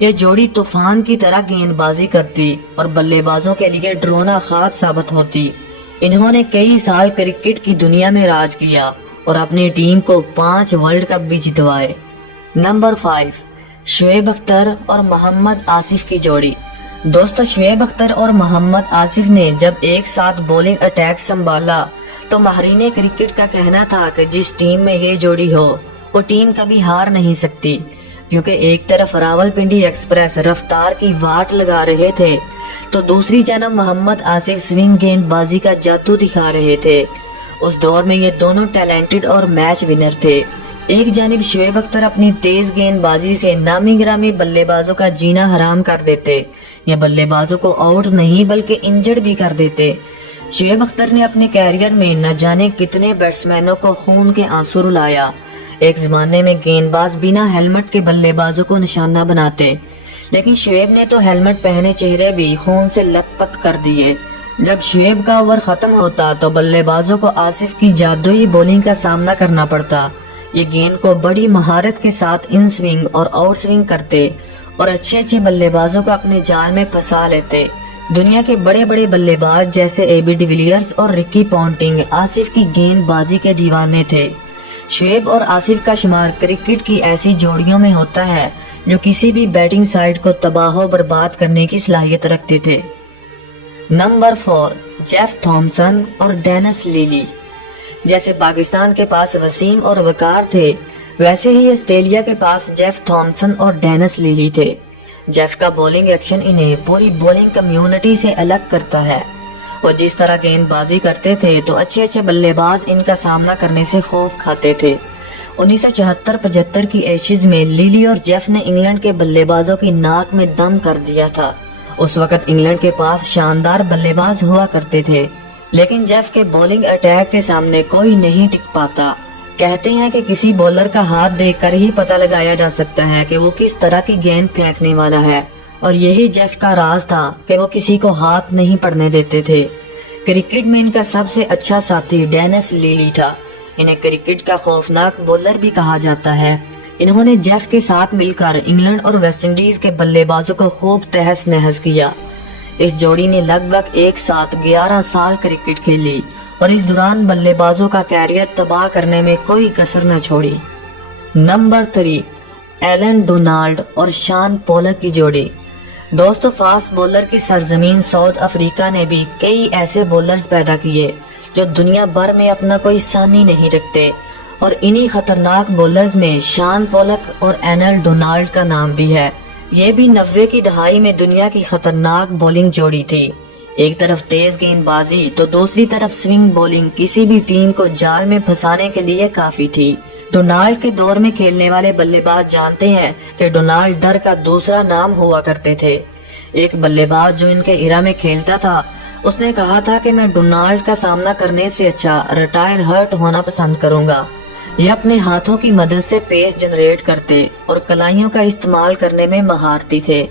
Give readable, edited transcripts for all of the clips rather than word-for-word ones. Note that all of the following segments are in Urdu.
یہ جوڑی طوفان کی طرح گیند بازی کرتی اور بلے بازوں کے لیے ڈرونا خواب ثابت ہوتی۔ انہوں نے کئی سال کرکٹ کی دنیا میں راج کیا اور اپنی ٹیم کو 5 ورلڈ کپ بھی جتوائے۔ نمبر 5، شعیب اختر اور محمد آصف کی جوڑی۔ دوستو، شعیب اختر اور محمد آصف نے جب ایک ساتھ بولنگ اٹیک سنبھالا تو ماہرین کرکٹ کا کہنا تھا کہ جس ٹیم میں یہ جوڑی ہو وہ ٹیم کبھی ہار نہیں سکتی، کیونکہ ایک طرف راولپنڈی ایکسپریس رفتار کی واٹ لگا رہے تھے تو دوسری جانب محمد آصف سوئنگ گیند بازی کا جادو دکھا رہے تھے۔ اس دور میں یہ دونوں ٹیلنٹڈ اور میچ ونر تھے۔ ایک جانب شعیب اختر اپنی تیز گیند بازی سے نامی گرامی بلے بازوں کا جینا حرام کر دیتے، یہ بلے بازوں کو آؤٹ نہیں بلکہ انجرڈ بھی کر دیتے۔ شعیب اختر نے اپنے کیریئر میں نہ جانے کتنے بیٹسمینوں کو خون کے آنسو رلایا۔ ایک زمانے میں گیند باز بنا ہیلمٹ کے بلے بازوں کو نشانہ بناتے، لیکن شعیب نے تو ہیلمٹ پہنے چہرے بھی خون سے لت پت کر دیے۔ جب شعیب کا اوور ختم ہوتا تو بلے بازوں کو آصف کی جادوئی بولنگ کا سامنا کرنا پڑتا۔ یہ گیند کو بڑی مہارت کے ساتھ ان سوئنگ اور آؤٹ سوئنگ کرتے اور اچھے بلے بازوں کو اپنے جال میں پھنسا لیتے۔ دنیا کے بڑے بڑے بلے باز جیسے اے بی ڈیویلیئرز اور رکی پونٹنگ آصف کی گیند بازی کے دیوانے تھے۔ شعیب اور آصف کا شمار کرکٹ کی ایسی جوڑیوں میں ہوتا ہے جو کسی بھی بیٹنگ سائیڈ کو تباہ و برباد کرنے کی صلاحیت رکھتے تھے۔ نمبر 4، جیف تھامسن اور ڈینس لیلی۔ جیسے پاکستان کے پاس وسیم اور وقار تھے، ویسے ہی آسٹریلیا کے پاس جیف تھامسن اور ڈینس لیلی تھے۔ جیف کا بولنگ ایکشن انہیں پوری بولنگ کمیونٹی سے الگ کرتا ہے۔ وہ جس طرح گیند بازی کرتے تھے تو اچھے بلے باز ان کا سامنا کرنے سے خوف کھاتے تھے۔ 1974-75 کی ایشز میں لیلی اور جیف نے انگلینڈ کے بلے بازوں کی ناک میں دم کر دیا تھا۔ اس وقت انگلینڈ کے پاس شاندار بلے باز ہوا کرتے تھے، لیکن جیف کے بولنگ اٹیک کے سامنے کوئی نہیں ٹک پاتا۔ کہتے ہیں کہ کسی بولر کا ہاتھ دیکھ کر ہی پتہ لگایا جا سکتا ہے کہ وہ کس طرح کی گیند پھینکنے والا ہے، اور یہی جیف کا راز تھا کہ وہ کسی کو ہاتھ نہیں پڑنے دیتے تھے۔ کرکٹ میں ان کا سب سے اچھا ساتھی ڈینس لیلی تھا۔ انہیں کرکٹ کا خوفناک بولر بھی کہا جاتا ہے۔ انہوں نے جیف کے ساتھ مل کر انگلینڈ اور ویسٹ انڈیز کے بلے بازوں کو خوب تہس نہس کیا۔ اس جوڑی نے لگ بھگ ایک ساتھ 11 سال کرکٹ کھیلی اور اس دوران بلے بازوں کا کیریئر تباہ کرنے میں کوئی کسر نہ چھوڑی۔ نمبر 3، ایلن ڈونالڈ اور شان پولک کی جوڑی۔ دوستو، فاسٹ بولر کی سرزمین ساؤتھ افریقہ نے بھی کئی ایسے بولرز پیدا کیے جو دنیا بھر میں اپنا کوئی ثانی نہیں رکھتے، اور انہی خطرناک بولرز میں شان پولک اور ایلن ڈونالڈ کا نام بھی ہے۔ یہ بھی 90 کی دہائی میں دنیا کی خطرناک بولنگ جوڑی تھی۔ ایک طرف تیز گیند بازی تو دوسری طرف سوئنگ بولنگ کسی بھی ٹیم کو جال میں پھنسانے کے لیے کافی تھی۔ ڈونالڈ کے دور میں کھیلنے والے بلے باز جانتے ہیں کہ ڈونالڈ ڈر کا دوسرا نام ہوا کرتے تھے۔ ایک بلے باز جو ان کے ایرا میں کھیلتا تھا، اس نے کہا تھا کہ میں ڈونالڈ کا سامنا کرنے سے اچھا ریٹائر ہرٹ ہونا پسند کروں گا۔ یہ اپنے ہاتھوں کی مدد سے پیس جنریٹ کرتے اور کلائیوں کا استعمال کرنے میں مہارتی تھے،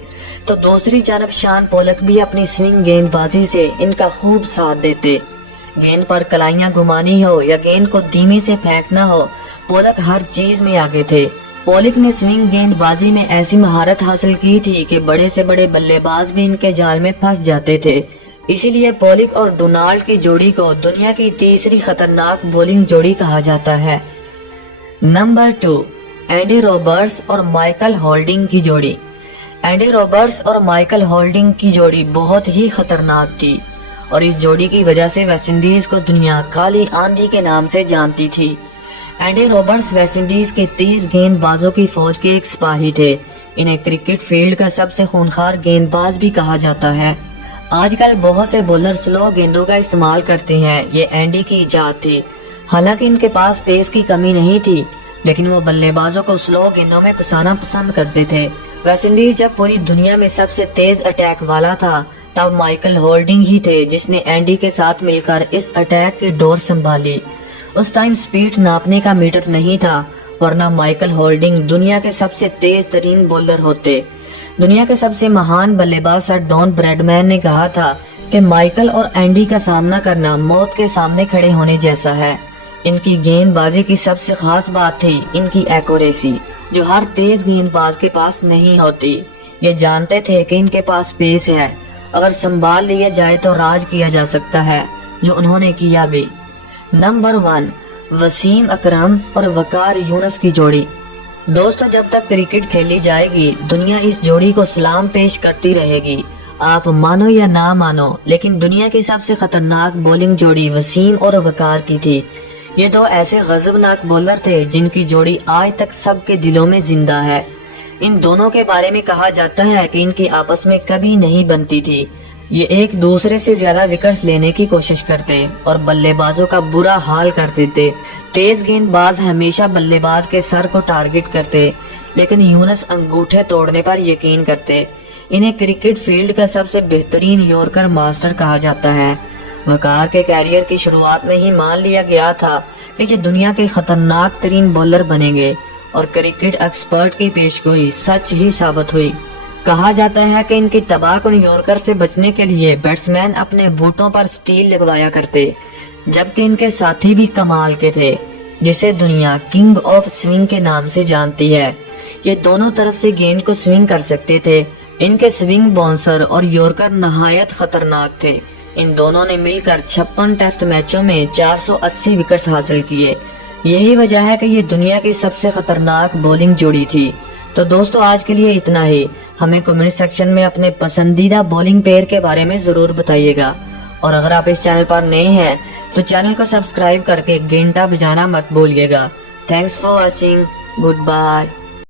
تو دوسری جانب شان پولک بھی اپنی سوئنگ گیند بازی سے ان کا خوب ساتھ دیتے۔ گیند پر کلائیاں گھمانی ہو یا گیند کو دھیمے سے پھینکنا ہو، پولک ہر چیز میں آگے تھے۔ پولک نے سوئنگ گیند بازی میں ایسی مہارت حاصل کی تھی کہ بڑے سے بڑے بلے باز بھی ان کے جال میں پھنس جاتے تھے۔ اسی لیے پولک اور ڈونالڈ کی جوڑی کو دنیا کی تیسری خطرناک بولنگ جوڑی کہا جاتا ہے۔ نمبر 2، اینڈی روبرٹس اور مائیکل ہولڈنگ کی جوڑی۔ اینڈی روبرٹس اور مائیکل ہولڈنگ کی جوڑی بہت ہی خطرناک تھی، اور اس جوڑی کی وجہ سے ویسٹ انڈیز کو دنیا کالی آندھی کے نام سے جانتی تھی۔ اینڈی روبرٹس ویسٹ انڈیز کے تیز گیند بازوں کی فوج کے ایک سپاہی تھے۔ انہیں کرکٹ فیلڈ کا سب سے خونخوار گیند باز بھی کہا جاتا ہے۔ آج کل بہت سے بولر سلو گیندوں کا استعمال کرتے ہیں، یہ اینڈی کی ایجاد تھی۔ حالانکہ ان کے پاس پیس کی کمی نہیں تھی، لیکن وہ بلے بازوں کو سلو گیندوں میں پھنسانا پسند کرتے تھے۔ ویسٹ انڈیز جب پوری دنیا میں سب سے تیز اٹیک والا تھا، تب مائیکل ہولڈنگ ہی تھے جس نے اینڈی کے ساتھ مل کر اس اٹیک کی ڈور سنبھالی۔ اس ٹائم سپیڈ ناپنے کا میٹر نہیں تھا، ورنہ مائیکل ہولڈنگ دنیا کے سب سے تیز ترین بولر ہوتے۔ دنیا کے سب سے مہان بلے باز سر ڈون بریڈمین نے کہا تھا کہ مائیکل اور اینڈی کا سامنا کرنا موت کے سامنے کھڑے ہونے جیسا ہے۔ ان کی گیند بازی کی سب سے خاص بات تھی ان کی ایکوریسی، جو ہر تیز گیند باز کے پاس نہیں ہوتی۔ یہ جانتے تھے کہ ان کے پاس پیس ہے، اگر سنبھال لیا جائے تو راج کیا جا سکتا ہے، جو انہوں نے کیا بھی۔ نمبر 1، وسیم اکرم اور وقار یونس کی جوڑی۔ دوستو، جب تک کرکٹ کھیلی جائے گی دنیا اس جوڑی کو سلام پیش کرتی رہے گی۔ آپ مانو یا نہ مانو، لیکن دنیا کی سب سے خطرناک بولنگ جوڑی وسیم اور وقار کی تھی۔ یہ دو ایسے غضبناک بولر تھے جن کی جوڑی آج تک سب کے دلوں میں زندہ ہے۔ ان دونوں کے بارے میں کہا جاتا ہے کہ ان کی آپس میں کبھی نہیں بنتی تھی۔ یہ ایک دوسرے سے زیادہ وکٹس لینے کی کوشش کرتے اور بلے بازوں کا برا حال کر دیتے۔ تیز گیند باز ہمیشہ بلے باز کے سر کو ٹارگٹ کرتے، لیکن یونس انگوٹھے توڑنے پر یقین کرتے۔ انہیں کرکٹ فیلڈ کا سب سے بہترین یورکر ماسٹر کہا جاتا ہے۔ وقار کے کیریئر کی شروعات میں ہی مان لیا گیا تھا کہ یہ دنیا کے خطرناک ترین بولر بنیں گے، اور کرکٹ ایکسپرٹ کی پیشگوئی سچ ہی ثابت ہوئی۔ کہا جاتا ہے کہ ان کی تباہ کن یورکر سے بچنے کے لیے بیٹسمین اپنے بوٹوں پر سٹیل لگوایا کرتے، جبکہ ان کے ساتھی بھی کمال کے تھے، جسے دنیا کنگ آف سوئنگ کے نام سے جانتی ہے۔ یہ دونوں طرف سے گیند کو سوئنگ کر سکتے تھے۔ ان کے سوئنگ باؤنسر اور یورکر نہایت خطرناک تھے۔ ان دونوں نے مل کر 56 ٹیسٹ میچوں میں 480 وکٹس حاصل کیے۔ یہی وجہ ہے کہ یہ دنیا کی سب سے خطرناک بولنگ جوڑی تھی۔ تو دوستو، آج کے لیے اتنا ہی۔ ہمیں کمنٹ سیکشن میں اپنے پسندیدہ بولنگ پیئر کے بارے میں ضرور بتائیے گا، اور اگر آپ اس چینل پر نئے ہیں تو چینل کو سبسکرائب کر کے گھنٹا بجانا مت بھولیے گا۔ Thanks for watching, good bye.